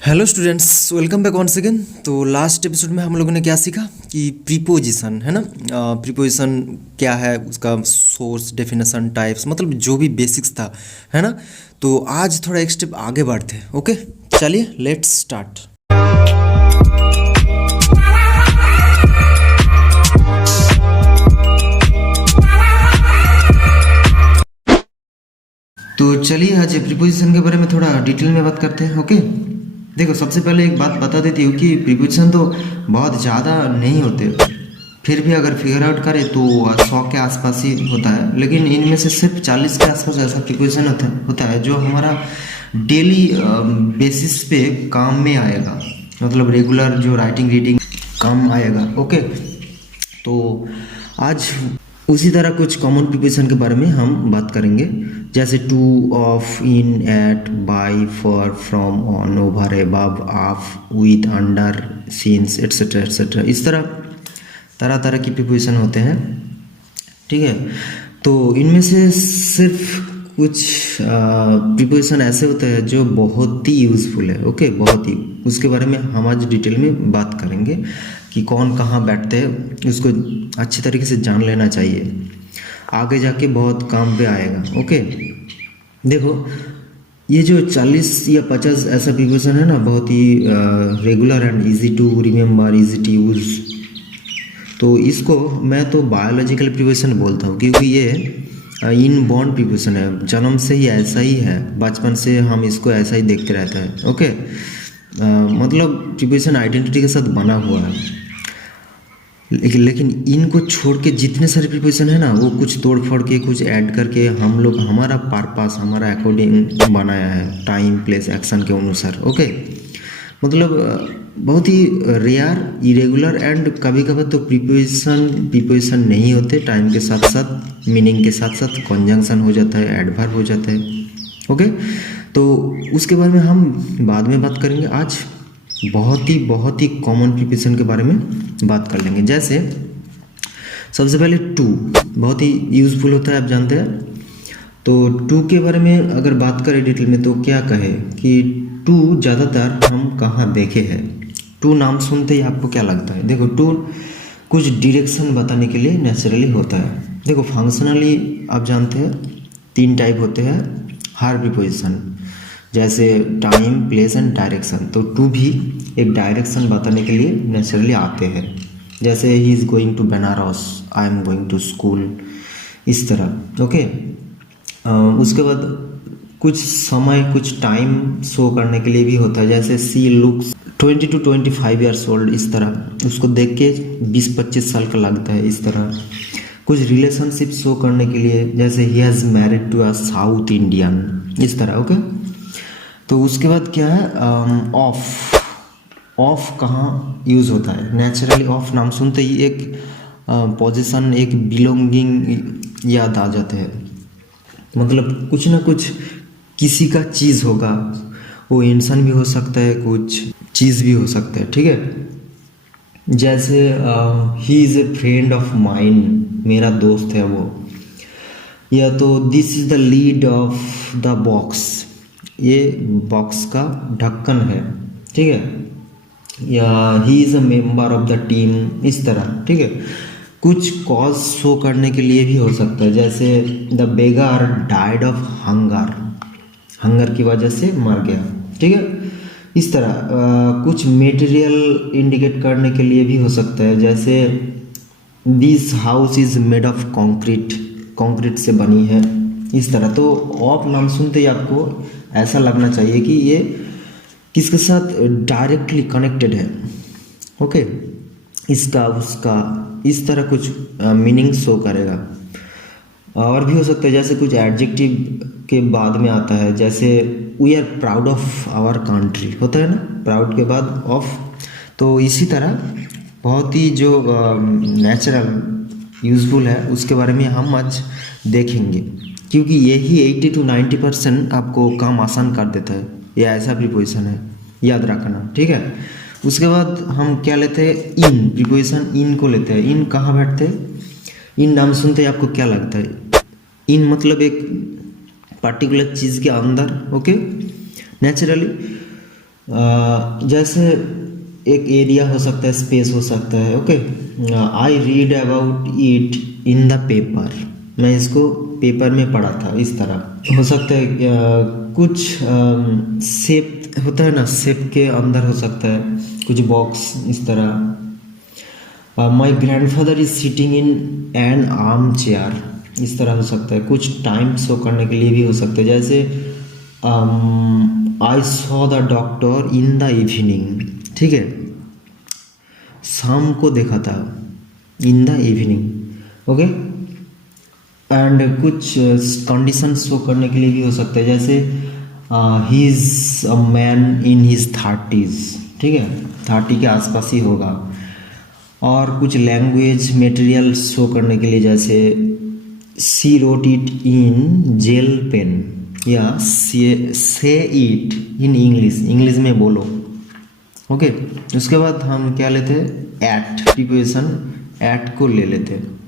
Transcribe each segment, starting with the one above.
Hello students, welcome back once again. तो last episode में हम लोगों ने क्या सीखा कि प्रीपोजिशन है ना। प्रीपोजिशन क्या है, उसका सोर्स, डेफिनेशन, टाइप्स, मतलब जो भी बेसिक्स था, है ना। तो आज थोड़ा एक स्टेप आगे बढ़ते हैं। ओके, चलिए लेट्स स्टार्ट। तो चलिए आज प्रीपोजिशन के बारे में थोड़ा डिटेल में बात करते हैं। ओके, देखो सबसे पहले एक बात बता देती हूँ कि प्रीपोजिशन तो बहुत ज़्यादा नहीं होते, फिर भी अगर फिगर आउट करें तो 100 के आसपास ही होता है, लेकिन इनमें से सिर्फ 40 के आसपास ऐसा प्रीपोजिशन होता है जो हमारा डेली बेसिस पे काम में आएगा, मतलब रेगुलर जो राइटिंग रीडिंग काम आएगा। ओके, तो आज उसी तरह कुछ कॉमन प्रीपोजिशन के बारे में हम बात करेंगे, जैसे to, of, in, at, by, for, from, on, over, above, off, with, under, since, etcetera etcetera. इस तरह तरह तरह की प्रीपोजिशन होते हैं। ठीक है, तो इनमें से सिर्फ कुछ प्रीपोजिशन ऐसे होते हैं जो बहुत ही यूज़फुल है। ओके, बहुत ही, उसके बारे में हम आज डिटेल में बात करेंगे कि कौन कहाँ बैठते हैं, उसको अच्छी तरीके से जान लेना चाहिए, आगे जाके बहुत काम पे आएगा। ओके, देखो ये जो 40 या 50 ऐसा प्रीपोजिशन है ना, बहुत ही regular and easy to remember, easy to use. तो इसको मैं तो बायोलॉजिकल प्रीपोजिशन बोलता हूँ, क्योंकि ये इन बॉर्न प्रीपोजिशन है, जन्म से ही ऐसा ही है, बचपन से हम इसको ऐसा ही देखते रहता है। ओके, मतलब प्रीपोजिशन आइडेंटिटी के साथ बना हुआ है। लेकिन इनको छोड़ के जितने सारे प्रीपोजिशन है ना, वो कुछ तोड़ फोड़ के, कुछ ऐड करके हम लोग हमारा पर्पस, हमारा अकॉर्डिंग बनाया है, टाइम, प्लेस, एक्शन के अनुसार। ओके, मतलब बहुत ही रेयर, इरेगुलर एंड कभी कभी तो प्रीपोजिशन नहीं होते, टाइम के साथ साथ, मीनिंग के साथ साथ कंजंक्शन हो जाता है, एडवर्ब हो जाता है। ओके, तो उसके बारे में हम बाद में बात करेंगे। आज बहुत ही कॉमन प्रीपोजिशन के बारे में बात कर लेंगे। जैसे सबसे पहले टू बहुत ही यूज़फुल होता है, आप जानते हैं। तो टू के बारे में अगर बात करें डिटेल में तो क्या कहे कि टू ज़्यादातर हम कहाँ देखे हैं। टू नाम सुनते ही आपको क्या लगता है? देखो, टू कुछ डायरेक्शन बताने के लिए नेचुरली होता है। देखो, फंक्शनली आप जानते हैं 3 टाइप होते हैं हर प्रीपोजिशन, जैसे टाइम, प्लेस एंड डायरेक्शन। तो टू भी एक डायरेक्शन बताने के लिए नेचुरली आते हैं, जैसे he is going to Banaras, I am going to school, इस तरह। ओके, उसके बाद कुछ समय, कुछ टाइम शो करने के लिए भी होता है, जैसे सी लुक्स 20 to 25 ईयर्स ओल्ड, इस तरह उसको देख के 20-25 साल का लगता है, इस तरह। कुछ रिलेशनशिप शो करने के लिए, जैसे he has married to a South Indian, इस तरह। ओके, तो उसके बाद क्या है, ऑफ कहाँ यूज़ होता है? नेचुरली ऑफ नाम सुनते ही एक पोजीशन, एक बिलोंगिंग याद आ जाते हैं, मतलब कुछ ना कुछ किसी का चीज़ होगा, वो इंसान भी हो सकता है, कुछ चीज़ भी हो सकता है। ठीक है, जैसे he is a friend of mine, मेरा दोस्त है वो, या तो this is the lead of the box, ये बॉक्स का ढक्कन है। ठीक है, या he is a member of the team, इस तरह। ठीक है, कुछ कॉज शो करने के लिए भी हो सकता है, जैसे the beggar died of hunger, hunger की वजह से मर गया। ठीक है, इस तरह कुछ मटेरियल इंडिकेट करने के लिए भी हो सकता है, जैसे this house is made of concrete, concrete से बनी है, इस तरह। तो ऑफ नाम सुनते ही आपको ऐसा लगना चाहिए कि ये किसके साथ डायरेक्टली कनेक्टेड है। ओके, इसका उसका, इस तरह कुछ मीनिंग शो करेगा। और भी हो सकता है, जैसे कुछ एडजेक्टिव के बाद में आता है, जैसे we are proud of our country, होता है ना, प्राउड के बाद ऑफ। तो इसी तरह बहुत ही जो नेचुरल यूज़फुल है, उसके बारे में हम आज देखेंगे, क्योंकि यही 80 to 90% आपको काम आसान कर देता है। ये ऐसा प्रीपोजिशन है, याद रखना। ठीक है, उसके बाद हम क्या लेते हैं, इन प्रीपोजिशन, इन को लेते हैं। इन कहाँ बैठते हैं? इन नाम सुनते ही आपको क्या लगता है? इन मतलब एक पर्टिकुलर चीज़ के अंदर। ओके, नेचुरली जैसे एक एरिया हो सकता है, स्पेस हो सकता है। Okay, I read about it in the paper, मैं इसको पेपर में पढ़ा था। इस तरह हो सकता है। कुछ शेप होता है ना, शेप के अंदर हो सकता है कुछ बॉक्स इस तरह। माई grandfather is sitting in an arm chair, इस तरह हो सकता है। कुछ टाइम शो करने के लिए भी हो सकता है, जैसे I saw the doctor in the evening, ठीक है, शाम को देखा था, in the evening. Okay, and कुछ कंडीशन शो करने के लिए भी हो सकता है, जैसे he is a man in his 30s, ठीक है, 30 के आसपास ही होगा। और कुछ लैंग्वेज मटेरियल शो करने के लिए, जैसे she wrote it in gel pen, या say it in English, English में बोलो। ओके, उसके बाद हम क्या लेते हैं, एट, प्रीपोजिशन एट को ले लेते हैं।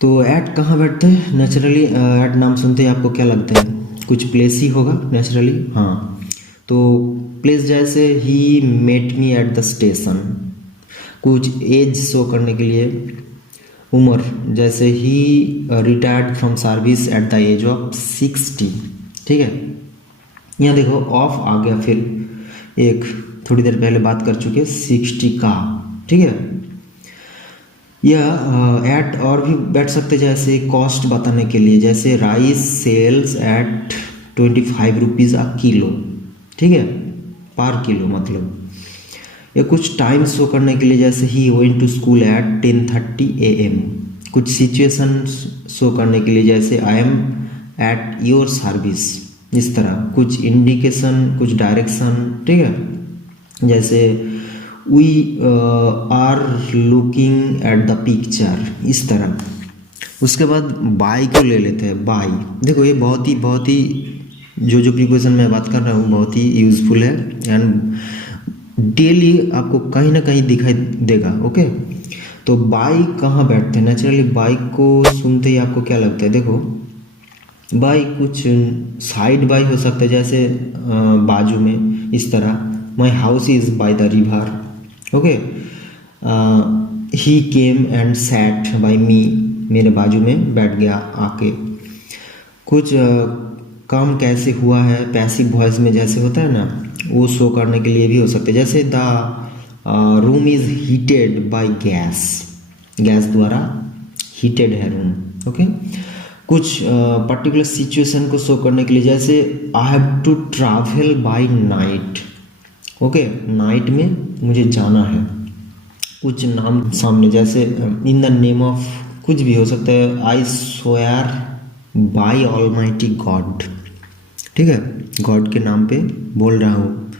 तो एट कहाँ बैठते हैं नेचुरली? एट नाम सुनते ही आपको क्या लगता है, कुछ प्लेस ही होगा नेचुरली। हाँ, तो प्लेस जैसे he met me at the station, कुछ एज शो करने के लिए, उम्र जैसे he retired from service at the age of 60, ठीक है। यहाँ देखो ऑफ आ गया, फिर एक थोड़ी देर पहले बात कर चुके 60 का, ठीक है। या एट और भी बैठ सकते, जैसे कॉस्ट बताने के लिए, जैसे rice sells at 25 rupees a kilo, ठीक है, पर किलो मतलब। या कुछ टाइम शो करने के लिए, जैसे he went to school at 10:30 AM। कुछ सिचुएशन शो करने के लिए, जैसे I am at your service, इस तरह। कुछ इंडिकेशन, कुछ डायरेक्शन, ठीक है, जैसे we are looking at the picture, इस तरह। उसके बाद बाय को ले लेते हैं। बाय देखो, ये बहुत ही जो प्रीपोजिशन मैं बात कर रहा हूँ बहुत ही यूजफुल है, एंड डेली आपको कहीं ना कहीं दिखाई देगा। ओके, तो बाय कहाँ बैठते हैं नेचुरली? बाय को सुनते ही आपको क्या लगता है? देखो, बाय कुछ साइड बाय हो सकता है, जैसे बाजू में, इस तरह। My house is by the river. Okay, he came and sat by me, मेरे बाजू में बैठ गया आके। कुछ काम कैसे हुआ है, पैसिव वॉइस में जैसे होता है ना, वो शो करने के लिए भी हो सकते हैं, जैसे the room is heated by gas, gas द्वारा हीटेड है रूम। ओके, कुछ पर्टिकुलर सिचुएशन को शो करने के लिए, जैसे I have to travel by night. Okay, night में मुझे जाना है। कुछ नाम सामने, जैसे इन द नेम ऑफ, कुछ भी हो सकता है, I swear by almighty God, ठीक है, गॉड के नाम पे बोल रहा हूँ,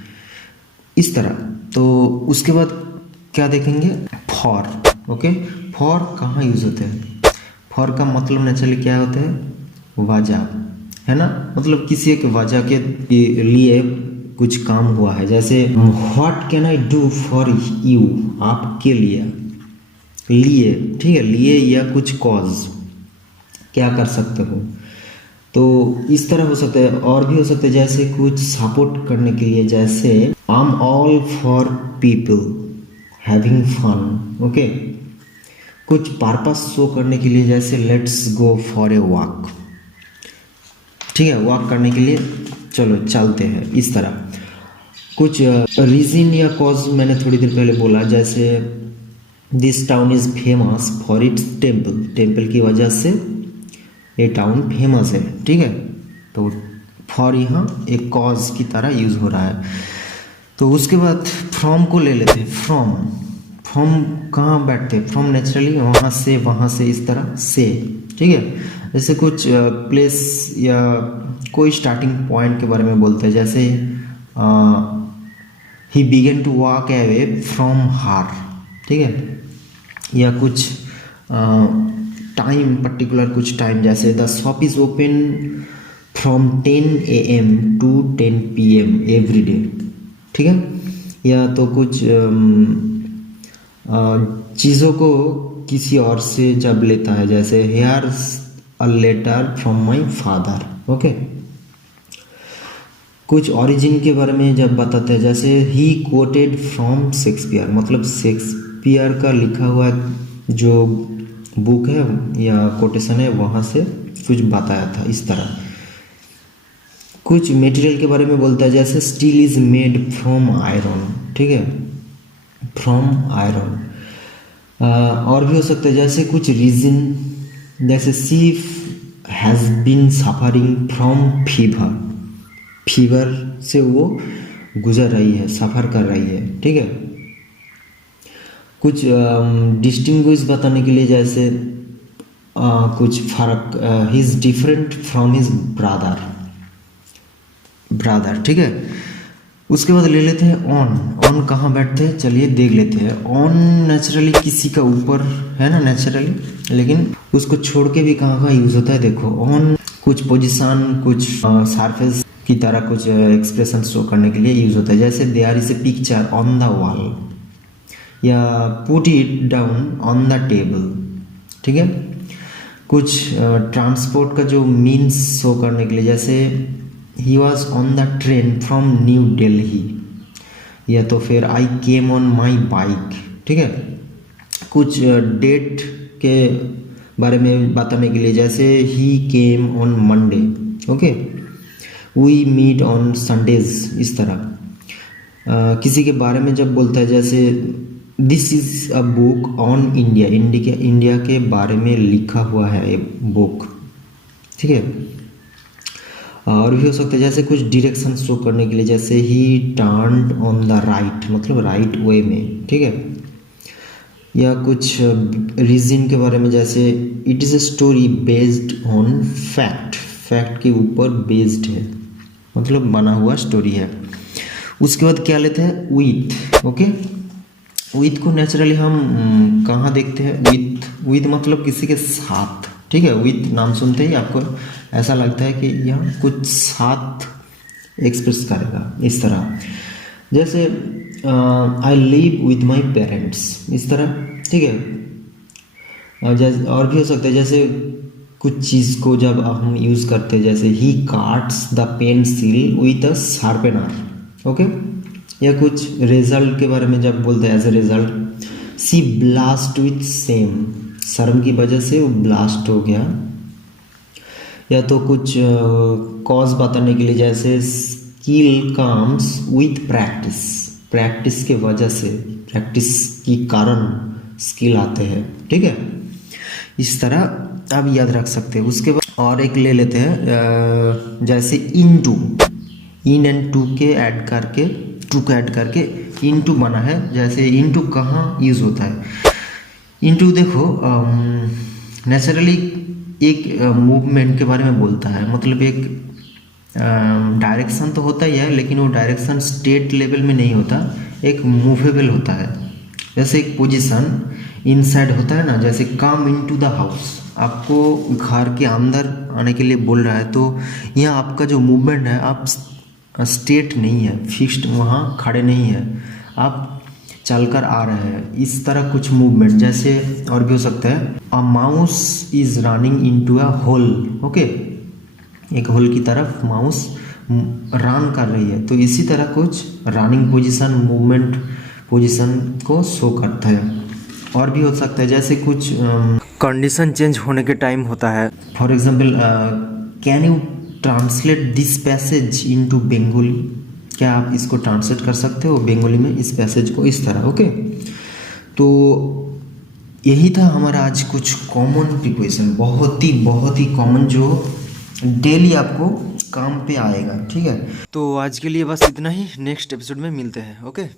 इस तरह। तो उसके बाद क्या देखेंगे, फॉर। ओके, फॉर कहाँ यूज होते हैं? फॉर का मतलब नेचुरली क्या होता है? वजह, है ना, मतलब किसी एक वजह के लिए कुछ काम हुआ है, जैसे what can I do for you, आपके लिए, ठीक है, लिए या कुछ कॉज, क्या कर सकते हो। तो इस तरह हो सकता है, और भी हो सकता है, जैसे कुछ सपोर्ट करने के लिए, जैसे I am all for people having fun. Okay, कुछ पर्पस शो करने के लिए, जैसे let's go for a walk, ठीक है, वॉक करने के लिए चलो चलते हैं, इस तरह। कुछ रीजन या कॉज मैंने थोड़ी देर पहले बोला, जैसे this town is famous for its temple, temple की वजह से ये टाउन फेमस है, ठीक है। तो फॉर यहाँ एक कॉज की तरह यूज हो रहा है। तो उसके बाद फ्रॉम को ले लेते हैं। फ्रॉम कहाँ बैठते हैं? फ्रॉम नेचुरली वहाँ से, इस तरह से, ठीक है। जैसे कुछ प्लेस या कोई स्टार्टिंग पॉइंट के बारे में बोलते हैं, जैसे he began to walk away from her, ठीक है। या कुछ टाइम, पर्टिकुलर कुछ टाइम, जैसे the shop is open from 10 AM to 10 PM every day, ठीक है। या तो कुछ चीज़ों को किसी और से जब लेता है, जैसे here's a letter from my father. Okay, कुछ ओरिजिन के बारे में जब बताते हैं, जैसे ही कोटेड फ्रॉम शेक्सपियर, मतलब शेक्सपियर का लिखा हुआ जो बुक है या कोटेशन है वहाँ से कुछ बताया था इस तरह। कुछ मटेरियल के बारे में बोलता है, जैसे steel is made from iron, ठीक है, फ्रॉम आयरन। और भी हो सकता है, जैसे कुछ रीजन, जैसे she has been suffering from fever, fever से वो गुजर रही है, सफ़र कर रही है, ठीक है। कुछ डिस्टिंग्विश बताने के लिए, जैसे कुछ फर्क, he is different from his brother, ठीक है। उसके बाद ले लेते हैं ऑन कहाँ बैठते हैं, चलिए देख लेते हैं। ऑन नेचुरली किसी का ऊपर है ना, नेचुरली, लेकिन उसको छोड़ के भी कहाँ कहाँ यूज़ होता है देखो। ऑन कुछ पोजीशन, कुछ सरफेस की तरह कुछ एक्सप्रेशन शो करने के लिए यूज़ होता है, जैसे there is a picture on the wall, या put it down on the table, ठीक है। कुछ ट्रांसपोर्ट का जो मीन्स शो करने के लिए, जैसे he was on the train from new Delhi, या तो फिर आई केम ऑन माई बाइक, ठीक है। कुछ डेट के बारे में बताने के लिए, जैसे he came on Monday, okay, we meet on Sundays, इस तरह। किसी के बारे में जब बोलता है, जैसे this is a book on India, India के बारे में लिखा हुआ है ये बुक, ठीक है। और भी हो सकता है, जैसे कुछ डायरेक्शन शो करने के लिए, जैसे ही टर्न्ड ऑन द राइट, मतलब राइट वे में, ठीक है। या कुछ रीजन के बारे में, जैसे it is a story based on fact, fact के ऊपर बेस्ड है, मतलब बना हुआ स्टोरी है। उसके बाद क्या लेते हैं, विथ, ओके। विथ को नेचुरली हम कहाँ देखते हैं, विथ मतलब किसी के साथ, ठीक है। विथ नाम सुनते ही आपको ऐसा लगता है कि यह कुछ साथ एक्सप्रेस करेगा, इस तरह। जैसे I live with my parents, इस तरह, ठीक है। जैसे और भी हो सकता है, जैसे कुछ चीज़ को जब हम यूज़ करते हैं, जैसे he cuts the pencil with a sharpener, okay. या कुछ रिजल्ट के बारे में जब बोलते हैं, as a result she blushed with shame, शर्म की वजह से वो ब्लास्ट हो गया। या तो कुछ कॉज बताने के लिए, जैसे skill comes with practice, practice के वजह से, प्रैक्टिस की कारण स्किल आते हैं, ठीक है। इस तरह आप याद रख सकते हैं। उसके बाद और एक ले लेते हैं, जैसे इनटू, इन एंड टू के ऐड करके, टू को ऐड करके इनटू बना है। जैसे इनटू कहाँ यूज़ होता है, इनटू देखो नेचुरली एक मूवमेंट के बारे में बोलता है, मतलब एक डायरेक्शन तो होता ही है, लेकिन वो डायरेक्शन स्टेट लेवल में नहीं होता, एक मूवेबल होता है। जैसे एक पोजीशन इनसाइड होता है ना, जैसे कम इनटू द हाउस, आपको घर के अंदर आने के लिए बोल रहा है, तो यहाँ आपका जो मूवमेंट है, आप स्टेट नहीं है, फिक्स्ड वहाँ खड़े नहीं है, आप चलकर आ रहे हैं, इस तरह कुछ मूवमेंट। जैसे और भी हो सकता है, a mouse is running into a hole, okay, एक होल की तरफ माउस रन कर रही है, तो इसी तरह कुछ रनिंग पोजीशन, मूवमेंट पोजीशन को शो करता है। और भी हो सकता है, जैसे कुछ कंडीशन चेंज होने के टाइम होता है। For example, can you translate this passage into Bengali, क्या आप इसको ट्रांसलेट कर सकते हो बंगाली में, इस पैसेज को, इस तरह, ओके। तो यही था हमारा आज कुछ कॉमन प्रीपोजिशन, बहुत ही कॉमन, जो डेली आपको काम पे आएगा, ठीक है। तो आज के लिए बस इतना ही, नेक्स्ट एपिसोड में मिलते हैं, ओके।